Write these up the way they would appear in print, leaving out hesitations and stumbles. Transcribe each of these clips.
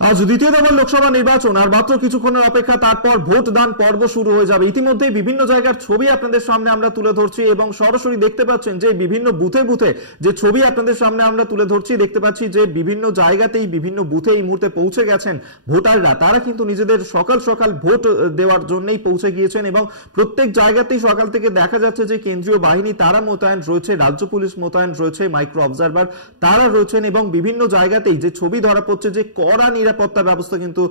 আজ দ্বিতীয় দফার লোকসভা নির্বাচন আর মাত্র কিছুক্ষণের অপেক্ষা, তারপর ভোটদান পর্ব শুরু হয়ে যাবে। ইতিমধ্যে বিভিন্ন জায়গার ছবি আপনাদের সামনে আমরা তুলে ধরছি এবং সরাসরি দেখতে পাচ্ছেন যে বিভিন্ন বুথে বুথে যে ছবি আপনাদের সামনে আমরা তুলে ধরছি, দেখতে পাচ্ছি যে বিভিন্ন জায়গাতেই বিভিন্ন বুথে এই মুহূর্তে পৌঁছে গেছেন ভোটাররা। তারা কিন্তু নিজেদের সকাল সকাল ভোট দেওয়ার জন্যই পৌঁছে গিয়েছেন এবং প্রত্যেক জায়গাতেই সকাল থেকে দেখা যাচ্ছে যে কেন্দ্রীয় বাহিনী তারা মোতায়েন রয়েছে, রাজ্য পুলিশ মোতায়েন রয়েছে, মাইক্রো অবজারভার তারা রয়েছেন এবং বিভিন্ন জায়গাতেই যে ছবি ধরা পড়ছে যে কড়া নিরাপত্তা ব্যবস্থা কিন্তু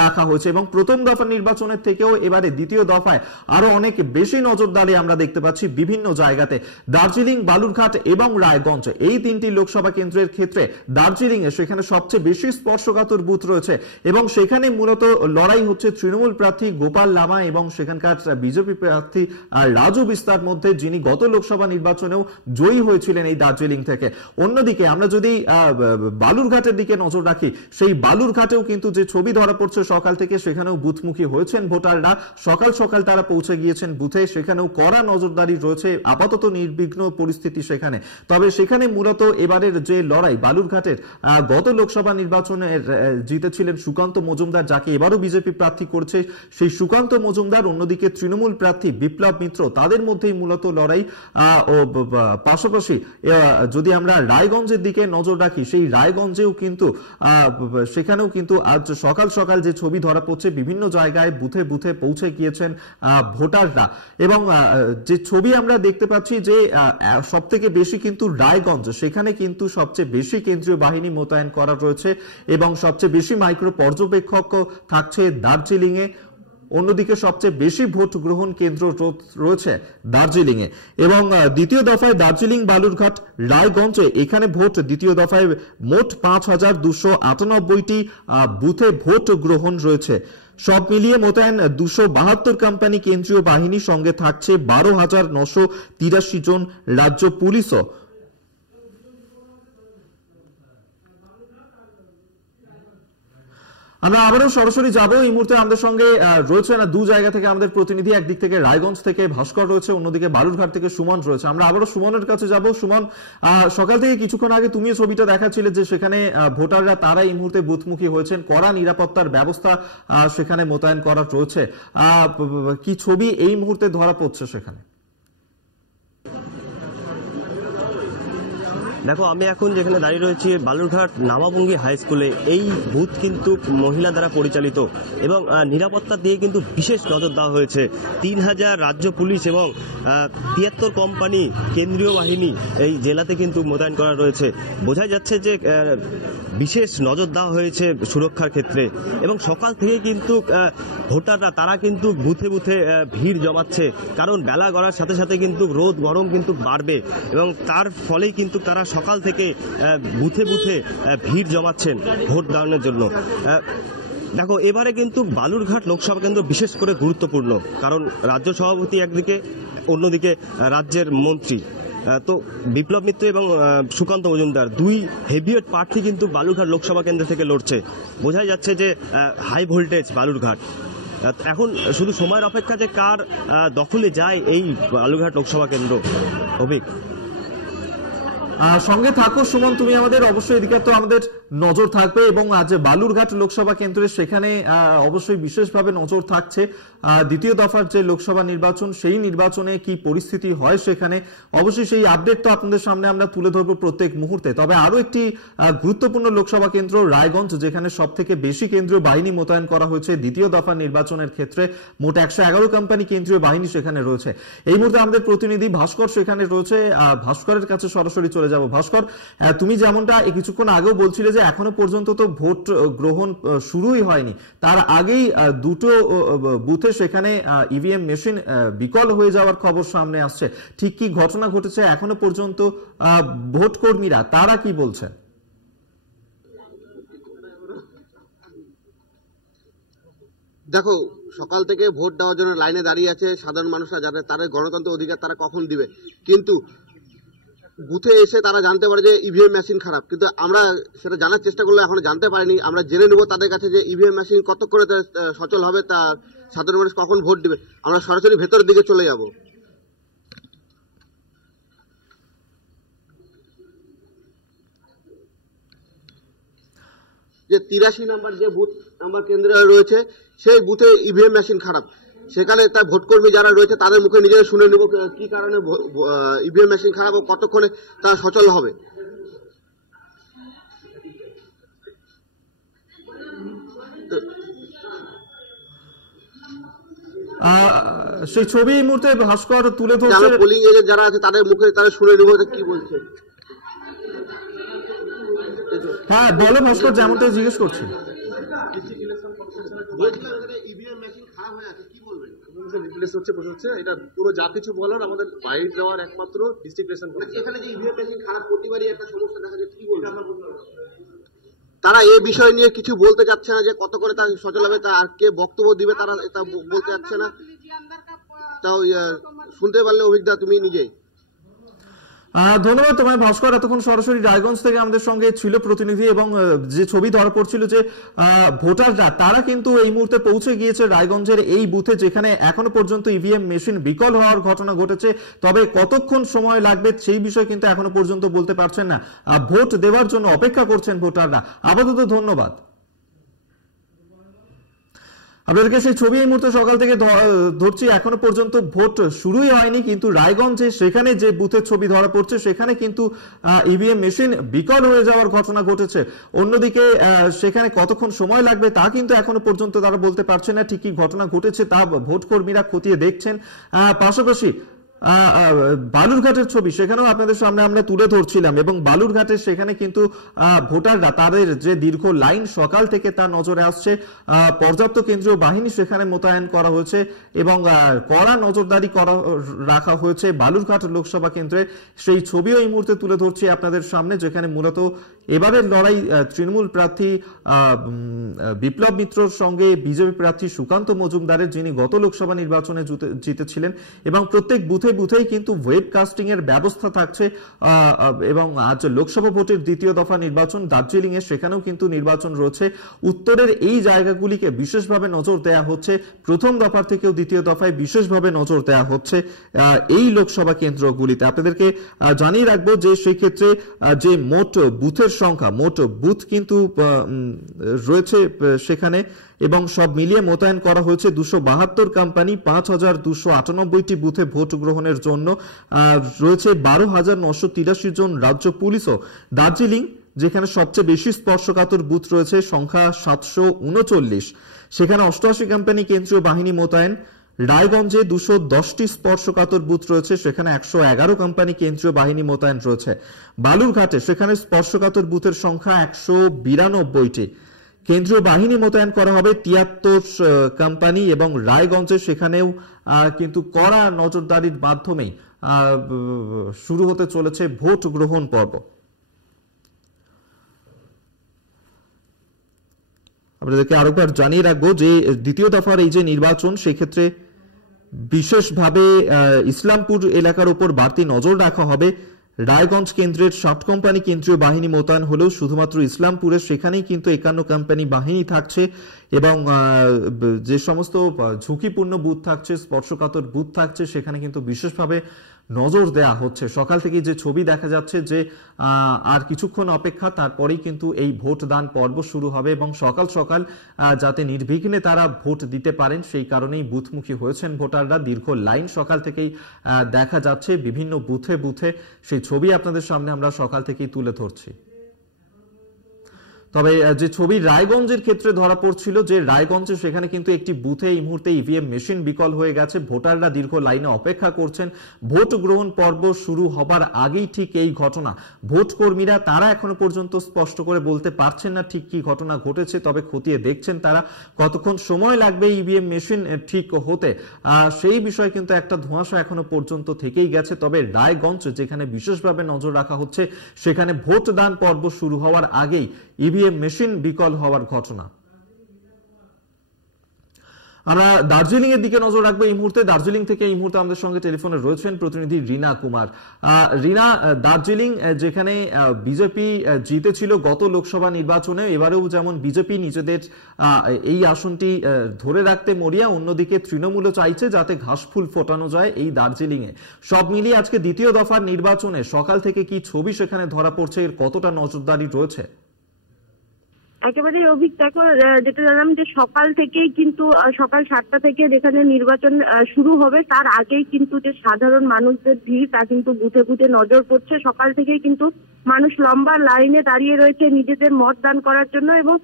রাখা হয়েছে। এবং প্রথম দফা নির্বাচনের থেকেও এবারে দ্বিতীয় দফায় আরো অনেক বেশি নজরদারি আমরা দেখতে পাচ্ছি বিভিন্ন জায়গাতে। দার্জিলিং, বালুরঘাট এবং রায়গঞ্জ এই তিনটি লোকসভা কেন্দ্রের ক্ষেত্রে দার্জিলিং এ সেখানে সবচেয়ে বেশি স্পর্শকাতর বুথ রয়েছে এবং সেখানে মূলত লড়াই হচ্ছে তৃণমূল প্রার্থী গোপাল লামা এবং সেখানকার বিজেপি প্রার্থী রাজু বিস্তার মধ্যে, যিনি গত লোকসভা নির্বাচনেও জয়ী হয়েছিলেন এই দার্জিলিং থেকে। অন্যদিকে আমরা যদি বালুরঘাটের দিকে নজর রাখি, সেই বালুরঘাটেও কিন্তু যে ছবি ধরা পড়ছে সকাল থেকে, সেখানেও বুথমুখী হয়েছেন ভোটাররা। সকাল সকাল তারা পৌঁছে গিয়েছেন বুথে, সেখানেও কড়া নজরদারি রয়েছে, আপাতত নির্বিঘ্ন পরিস্থিতি সেখানে। তবে সেখানে মূলত এবারের যে লড়াই বালুরঘাটের, গত লোকসভা নির্বাচনে জিতেছিলেন সুকান্ত মজুমদার, যাকে এবারও বিজেপি প্রার্থী করছে সেই সুকান্ত মজুমদার, অন্যদিকে তৃণমূল প্রার্থী বিপ্লব মিত্র, তাদের মধ্যেই মূলত লড়াই। পাশাপাশি যদি আমরা রায়গঞ্জের দিকে নজর রাখি, সেই রায়গঞ্জেও কিন্তু সেখানেও কিন্তু আজ সকাল সকাল যে ছবি ধরা পড়ছে, বিভিন্ন জায়গায় বুথে বুথে পৌঁছে গিয়েছেন ভোটাররা এবং যে ছবি আমরা দেখতে পাচ্ছি যে সব থেকে বেশি কিন্তু রায়গঞ্জ, সেখানে কিন্তু সবচেয়ে বেশি কেন্দ্রীয় বাহিনী মোতায়েন করা রয়েছে এবং সবচেয়ে বেশি মাইক্রো পর্যবেক্ষক থাকছে দার্জিলিং এ। অন্যদিকে সবচেয়ে বেশি ভোট গ্রহণ কেন্দ্র রয়েছে দার্জিলিং এ এবং দ্বিতীয় দফায় দার্জিলিং, বালুরঘাট, রায়গঞ্জে এখানে ভোট দ্বিতীয় দফায় মোট ৫,২৯৮টি বুথে ভোট গ্রহণ রয়েছে। সব মিলিয়ে মোতায়েন ২৭২ কোম্পানি কেন্দ্রীয় বাহিনী, সঙ্গে থাকছে ১২,৯৮৩ জন রাজ্য পুলিশও। আমরা আবারও সরাসরি যাব। এই মুহূর্তে আমাদের সঙ্গে রয়েছে না দু জায়গা থেকে আমাদের প্রতিনিধি, একদিক থেকে রায়গঞ্জ থেকে ভাস্কর রয়েছে, অন্যদিকে বালুরঘাট থেকে সুমন রয়েছে। আমরা আবারও সুমনের কাছে যাব। সুমন, সকাল থেকে কিছুক্ষণ আগে তুমি ছবিটা দেখাচ্ছিলে যে সেখানে ভোটাররা তারা এই মুহূর্তে বুথমুখী হয়েছেন, কড়া নিরাপত্তার ব্যবস্থা সেখানে মোতায়েন করা রয়েছে। কি ছবি এই মুহূর্তে ধরা পড়ছে সেখানে? দেখো, আমি এখন যেখানে দাঁড়িয়ে রয়েছি বালুরঘাট নামাবঙ্গী হাই স্কুলে, এই বুথ কিন্তু মহিলা দ্বারা পরিচালিত এবং নিরাপত্তা দিয়ে কিন্তু বিশেষ নজর দেওয়া হয়েছে। ৩,০০০ রাজ্য পুলিশ এবং ৭৩ কোম্পানি কেন্দ্রীয় বাহিনী এই জেলাতে কিন্তু মোতায়েন করা রয়েছে। বোঝা যাচ্ছে যে বিশেষ নজর দেওয়া হয়েছে সুরক্ষার ক্ষেত্রে এবং সকাল থেকে কিন্তু ভোটাররা তারা কিন্তু বুথে বুথে ভিড় জমাচ্ছে, কারণ বেলা গড়ার সাথে সাথে কিন্তু রোদ গরম কিন্তু বাড়বে এবং তার ফলেই কিন্তু তারা সকাল থেকে বুথে বুথে ভিড় জমাচ্ছেন ভোট দানের জন্য। দেখো, এবারে কিন্তু বালুরঘাট লোকসভা কেন্দ্র বিশেষ করে গুরুত্বপূর্ণ, কারণ রাজ্য সভাপতি একদিকে, অন্যদিকে রাজ্যের মন্ত্রী। তো বিপ্লব মিত্র এবং সুকান্ত মজুমদার দুই হেভিওয়েট প্রার্থী কিন্তু বালুরঘাট লোকসভা কেন্দ্র থেকে লড়ছে। বোঝাই যাচ্ছে যে হাই ভোল্টেজ বালুরঘাট। এখন শুধু সময়ের অপেক্ষা যে কার দখলে যায় এই বালুরঘাট লোকসভা কেন্দ্র। অভিক, সঙ্গে থাকো সুমন, তুমি আমাদের অবশ্যই এদিকে তো আমাদের নজর থাকবে এবং আজ বালুরঘাট লোকসভা কেন্দ্রে সেখানে অবশ্যই বিশেষভাবে নজর থাকছে। দ্বিতীয় দফার যে লোকসভা নির্বাচন, সেই নির্বাচনে কি পরিস্থিতি হয় সেখানে অবশ্যই সেই আপডেট তো আপনাদের সামনে আমরা তুলে ধরবো প্রত্যেক মুহূর্তে। তবে আরো একটি গুরুত্বপূর্ণ লোকসভা কেন্দ্র রায়গঞ্জ, যেখানে সব থেকে বেশি কেন্দ্রীয় বাহিনী মোতায়েন করা হয়েছে দ্বিতীয় দফা নির্বাচনের ক্ষেত্রে। মোট ১১১ কোম্পানি কেন্দ্রীয় বাহিনী সেখানে রয়েছে। এই মুহূর্তে আমাদের প্রতিনিধি ভাস্কর সেখানে রয়েছে, ভাস্করের কাছে সরাসরি চলে যাব। ভাস্কর, তুমি যেমনটা কিছুক্ষণ আগেও বলছিলে যে এখনো পর্যন্ত তো ভোট গ্রহণ শুরুই হয়নি, তার আগেই দুটো বুথে সেখানে ইভিএম মেশিন বিকল হয়ে যাওয়ার খবর সামনে আসছে। ঠিক কি ঘটনা ঘটেছে এখনো পর্যন্ত, ভোট কর্মীরা তারা কি বলছেন? দেখো, সকাল থেকে ভোট দেওয়ার জন্য লাইনে দাঁড়িয়ে আছে সাধারণ মানুষরা, যাতে তাদের গণতন্ত্র অধিকার তারা কখন দিবে, কিন্তু বুথে এসে তারা জানতে পারে যে ইভিএম মেশিন খারাপ, কিন্তু আমরা সেটা জানার চেষ্টা করলে এখনো জানতে পারিনি। আমরা জেনে নেব তাদের কাছে যে ইভিএম মেশিন কতক্ষণে সচল হবে, তা সাধারণ মানুষ কখন ভোট দিবে। আমরা সরাসরি ভেতরের দিকে চলে যাব। যে 83 নাম্বার যে বুথ নাম্বার কেন্দ্র রয়েছে সেই বুথে ইভিএম মেশিন খারাপ। সেখানে তার ভোটকর্মী যারা রয়েছে তাদের মুখে নিজেরা শুনে নেব কি কারণে ইভিএম মেশিন খারাপ ও কতক্ষণে তারা সচল হবে। সেই ছবি এই মুহূর্তে ভাস্কর তুলে ধরছে। পোলিং এজেন্ট যারা আছে তাদের মুখে তারা শুনে নেব কি বলছে। হ্যাঁ বলো ভাস্কর, যেমনটা জিজ্ঞেস করছি। এটা পুরো যা কিছু বলার আমাদের বাইট দেওয়ার একমাত্র ডিস্ট্রিক্ট ইলেকশন এখানে যে ইভিএম মেশিন খারাপ প্রতিবারই একটা সমস্যা দেখা যায়, কি বলবেন? তারা এই বিষয় নিয়ে কিছু বলতে চাচ্ছে না যে কত করে তার সচল হবে, আর কে বক্তব্য দিবে তারা এটা বলতে চাচ্ছে না। তাও শুনতে পারলে অভিজ্ঞতা তুমি নিজেই। ধন্যবাদ তোমায় ভাস্কর। এতক্ষণ সরাসরি রায়গঞ্জ থেকে আমাদের সঙ্গে ছিল প্রতিনিধি, এবং যে ছবি ধরা পড়ছিল যে ভোটাররা তারা কিন্তু এই মুহূর্তে পৌঁছে গিয়েছে রায়গঞ্জের এই বুথে, যেখানে এখনো পর্যন্ত ইভিএম মেশিন বিকল হওয়ার ঘটনা ঘটেছে। তবে কতক্ষণ সময় লাগবে সেই বিষয়ে কিন্তু এখনো পর্যন্ত বলতে পারছেন না। ভোট দেওয়ার জন্য অপেক্ষা করছেন ভোটাররা। আপাতত ধন্যবাদ। আপনাদেরকে সেই ছবি এই মুহূর্তে সকাল থেকে ধরছি। এখনো পর্যন্ত ভোট শুরুই হয়নি, কিন্তু রায়গঞ্জে সেখানে যে বুথের ছবি ধরা পড়ছে সেখানে কিন্তু ইভিএম মেশিন বিকল হয়ে যাওয়ার ঘটনা ঘটেছে। অন্যদিকে সেখানে কতক্ষণ সময় লাগবে তা কিন্তু এখনো পর্যন্ত তারা বলতে পারছে না। ঠিক কি ঘটনা ঘটেছে তা ভোট কর্মীরা খতিয়ে দেখছেন। পাশাপাশি বালুরঘাটের ছবি সেখানেও আপনাদের সামনে আমরা তুলে ধরছিলাম, এবং বালুরঘাটের সেখানে কিন্তু ভোটাররা তাদের যে দীর্ঘ লাইন সকাল থেকে তা নজরে আসছে। পর্যাপ্ত কেন্দ্রীয় বাহিনী সেখানে মোতায়েন করা হয়েছে এবং কড়া নজরদারি রাখা হয়েছে বালুরঘাট লোকসভা কেন্দ্রে। সেই ছবিও এই মুহূর্তে তুলে ধরছি আপনাদের সামনে, যেখানে মূলত এবারের লড়াই তৃণমূল প্রার্থী বিপ্লব মিত্রর সঙ্গে বিজেপি প্রার্থী সুকান্ত মজুমদারের, যিনি গত লোকসভা নির্বাচনে জিতেছিলেন। এবং প্রত্যেক বুথে বুথেই কিন্তু ওয়েবকাস্টিং এর ব্যবস্থা থাকছে। এবং আজ লোকসভা ভোটের দ্বিতীয় দফা নির্বাচন দার্জিলিং এ, সেখানেও কিন্তু নির্বাচন রয়েছে। উত্তরের এই জায়গাগুলিকে বিশেষভাবে নজর দেওয়া হচ্ছে। প্রথম দফার থেকেও দ্বিতীয় দফায় বিশেষভাবে নজর দেওয়া হচ্ছে এই লোকসভা কেন্দ্রগুলিতে। আপনাদেরকে জানিয়ে রাখবো যে সেই ক্ষেত্রে যে মোট বুথের সংখ্যা, মোট বুথ কিন্তু রয়েছে সেখানে, এবং সব মিলিয়ে মোতায়েন করা হয়েছে 272 কোম্পানি, 5298টি বুথে ভোট গ্রহণের জন্য রয়েছে 12,983 জন রাজ্য পুলিশও। দার্জিলিং, যেখানে সবচেয়ে বেশি স্পর্শকাতর বুথ রয়েছে, সংখ্যা 739, সেখানে 88 কোম্পানি কেন্দ্রীয় বাহিনী মোতায়েন। রায়গঞ্জে 210টি স্পর্শকাতর বুথ রয়েছে, সেখানে 111 কোম্পানি কেন্দ্রীয় বাহিনী মোতায়েন রয়েছে। বালুরঘাটে সেখানে স্পর্শকাতর বুথের সংখ্যা 192টি, কেন্দ্রীয় বাহিনী মোতায়েন করা হবে 73 কোম্পানি, এবং রায়গঞ্জে সেখানেও কিন্তু কড়া নজরদারির মাধ্যমেই শুরু হতে চলেছে ভোট গ্রহণ পর্ব। আপনাদেরকে আরেকবার জানিয়ে রাখবো যে দ্বিতীয় দফার এই যে নির্বাচন, সেক্ষেত্রে বিশেষভাবে ইসলামপুর এলাকার উপর বাড়তি নজর রাখা হবে। রায়গঞ্জ কেন্দ্রের 60 কোম্পানি কেন্দ্রীয় বাহিনী মোতায়েন হলেও শুধুমাত্র ইসলামপুরের সেখানেই কিন্তু 51 কোম্পানি বাহিনী থাকছে, এবং যে সমস্ত ঝুঁকিপূর্ণ বুথ থাকছে, স্পর্শকাতর বুথ থাকছে, সেখানে কিন্তু বিশেষভাবে নজর দেয়া হচ্ছে। সকাল থেকে যে ছবি দেখা যাচ্ছে যে আর কিছুক্ষণ অপেক্ষা, তারপরেই কিন্তু এই ভোট দান পর্ব শুরু হবে, এবং সকাল সকাল যাতে নির্বিঘ্নে তারা ভোট দিতে পারেন সেই কারণেই বুথমুখী হয়েছেন ভোটাররা। দীর্ঘ লাইন সকাল থেকেই দেখা যাচ্ছে বিভিন্ন বুথে বুথে, সেই ছবি আপনাদের সামনে আমরা সকাল থেকেই তুলে ধরছি। তবে যে ছবি রায়গঞ্জের ক্ষেত্রে ধরা পড়ছিল, যে রায়গঞ্জে সেখানে কিন্তু একটি বুথে এই মুহূর্তে ইভিএম মেশিন বিকল হয়ে গেছে। ভোটাররা দীর্ঘ লাইনে অপেক্ষা করছেন। ভোট গ্রহণ পর্ব শুরু হবার আগেই ঠিক এই ঘটনা। ভোট কর্মীরা তারা এখনো পর্যন্ত স্পষ্ট করে বলতে পারছেন না ঠিক কি ঘটনা ঘটেছে, তবে খতিয়ে দেখছেন তারা কতক্ষণ সময় লাগবে ইভিএম মেশিন ঠিক হতে। সেই বিষয়ে কিন্তু একটা ধোঁয়াশা এখনো পর্যন্ত থেকেই গেছে। তবে রায়গঞ্জ, যেখানে বিশেষভাবে নজর রাখা হচ্ছে, সেখানে ভোট দান পর্ব শুরু হওয়ার আগেই ইভিএম মেশিন বিকল হওয়ার ঘটনা। আমরা দার্জিলিং এর দিকে নজর রাখবো এই মুহূর্তে। দার্জিলিং থেকে এই মুহূর্তে আমাদের সঙ্গে টেলিফোনে রয়েছেন প্রতিনিধি রীনা কুমার। রীনা, দার্জিলিং যেখানে বিজেপি জিতেছিল গত লোকসভা নির্বাচনে, এবারেও যেমন বিজেপি নিজেদের এই আসনটি ধরে রাখতে মরিয়া, অন্যদিকে তৃণমূলও চাইছে যাতে ঘাসফুল ফোটানো যায় এই দার্জিলিং এ। সব মিলিয়ে আজকে দ্বিতীয় দফার নির্বাচনে সকাল থেকে কি ছবি সেখানে ধরা পড়ছে, এর কতটা নজরদারি রয়েছে? একেবারে অভিক দেখো, যেটা জানলাম যে সকাল থেকেই কিন্তু সকাল 7টা থেকে যেখানে নির্বাচন শুরু হবে তার আগেই কিন্তু যে সাধারণ মানুষদের ভিড় তা কিন্তু বুথে বুথে নজর পড়ছে। সকাল থেকেই কিন্তু মানুষ লম্বা লাইনে দাঁড়িয়ে রয়েছে নিজেদের মত দান করার জন্য। এবং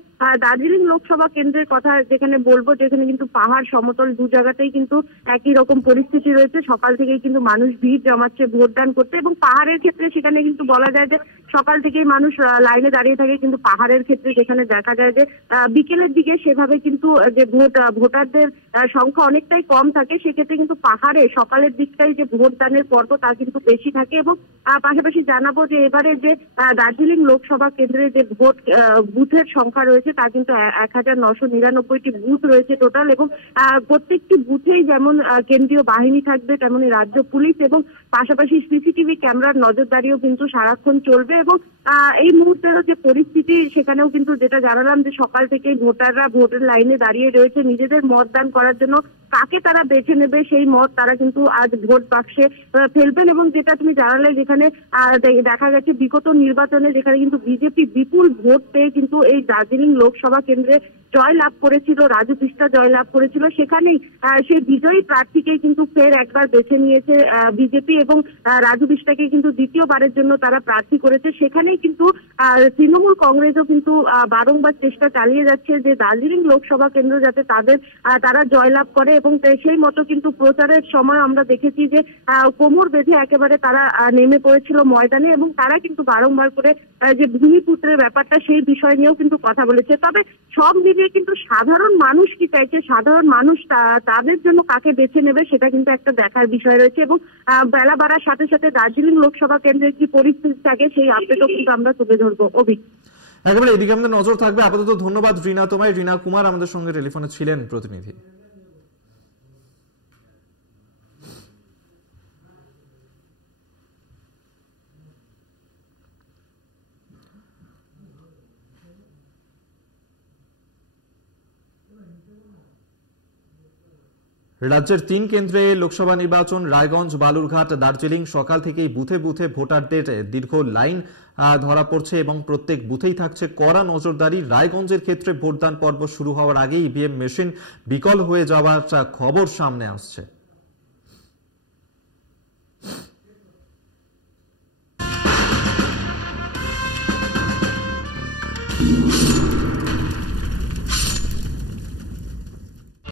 দার্জিলিং লোকসভা কেন্দ্রের কথা যেখানে বলবো, যেখানে কিন্তু পাহাড় সমতল দু জায়গাতেই কিন্তু একই রকম পরিস্থিতি রয়েছে। সকাল থেকেই কিন্তু মানুষ ভিড় জমাচ্ছে ভোটদান করতে। এবং পাহাড়ের ক্ষেত্রে সেখানে কিন্তু বলা যায় যে সকাল থেকেই মানুষ লাইনে দাঁড়িয়ে থাকে, কিন্তু পাহাড়ের ক্ষেত্রে যেখানে দেখা যায় যে বিকেলের দিকে সেভাবে কিন্তু যে ভোটারদের সংখ্যা অনেকটাই কম থাকে, সেক্ষেত্রে কিন্তু পাহাড়ে সকালের দিকটাই যে ভোটদানের পর্ব তা কিন্তু বেশি থাকে। এবং পাশাপাশি জানাবো যে এবারে যে দার্জিলিং লোকসভা কেন্দ্রে যে ভোট বুথের সংখ্যা রয়েছে তা কিন্তু 1999টি বুথ রয়েছে টোটাল। এবং প্রত্যেকটি বুথেই যেমন কেন্দ্রীয় বাহিনী থাকবে, তেমনি রাজ্য পুলিশ এবং পাশাপাশি সিসিটিভি ক্যামেরার নজরদারিও কিন্তু সারাক্ষণ চলবে। এবং এই মুহূর্তের যে পরিস্থিতি সেখানেও কিন্তু যেটা জানালাম যে সকাল থেকেই ভোটাররা ভোটের লাইনে দাঁড়িয়ে রয়েছে নিজেদের মতদান করার জন্য। কাকে তারা বেছে নেবে সেই মত তারা কিন্তু আজ ভোট বাক্সে ফেলবেন। এবং যেটা তুমি জানালে, যেখানে দেখা গেছে বিগত নির্বাচনে যেখানে কিন্তু বিজেপি বিপুল ভোট পেয়ে কিন্তু এই দার্জিলিং লোকসভা কেন্দ্রে জয় লাভ করেছিল, রাজু বিষ্টা জয় লাভ করেছিল, সেখানেই সেই বিজয়ী প্রার্থীকেই কিন্তু ফের একবার বেছে নিয়েছে বিজেপি। এবং রাজু বিষ্টাকে কিন্তু দ্বিতীয়বারের জন্য তারা প্রার্থী করেছে। সেখানেই কিন্তু তৃণমূল কংগ্রেসও কিন্তু বারংবার চেষ্টা চালিয়ে যাচ্ছে যে দার্জিলিং লোকসভা কেন্দ্র যাতে তারা জয়লাভ করে। এবং সেই মতো কিন্তু প্রচারের সময় আমরা দেখেছি যে কোমর বেঁধে একেবারে তারা নেমে পড়েছিল ময়দানে। এবং তারা কিন্তু বারংবার করে যে ভূমিপুত্রের ব্যাপারটা সেই বিষয় নিয়েও কিন্তু কথা বলেছে। তবে সব মিলিয়ে কিন্তু সাধারণ মানুষ কি চাইছে, সাধারণ মানুষ তাদের জন্য কাকে বেছে নেবে সেটা কিন্তু একটা দেখার বিষয় রয়েছে। এবং বেলা বাড়ার সাথে সাথে দার্জিলিং লোকসভা কেন্দ্রের কি পরিস্থিতি থাকে সেই আপডেটও কিন্তু আমরা তুলে ধরবো। অভিক, একেবারে এদিকে আমাদের নজর থাকবে। আপাতত ধন্যবাদ রিনা তোমায়। রিনা কুমার আমাদের সঙ্গে টেলিফোনে ছিলেন প্রতিনিধি। রাজ্যের 3 কেন্দ্রে লোকসভা নির্বাচন, রায়গঞ্জ, বালুরঘাট, দার্জিলিং। সকাল থেকেই বুথে বুথে ভোটারদের দীর্ঘ লাইন ধরা পড়ছে এবং প্রত্যেক বুথেই থাকছে কড়া নজরদারি। রায়গঞ্জের ক্ষেত্রে ভোটদান পর্ব শুরু হওয়ার আগেই ইভিএম মেশিন বিকল হয়ে যাওয়ার খবর সামনে আসছে।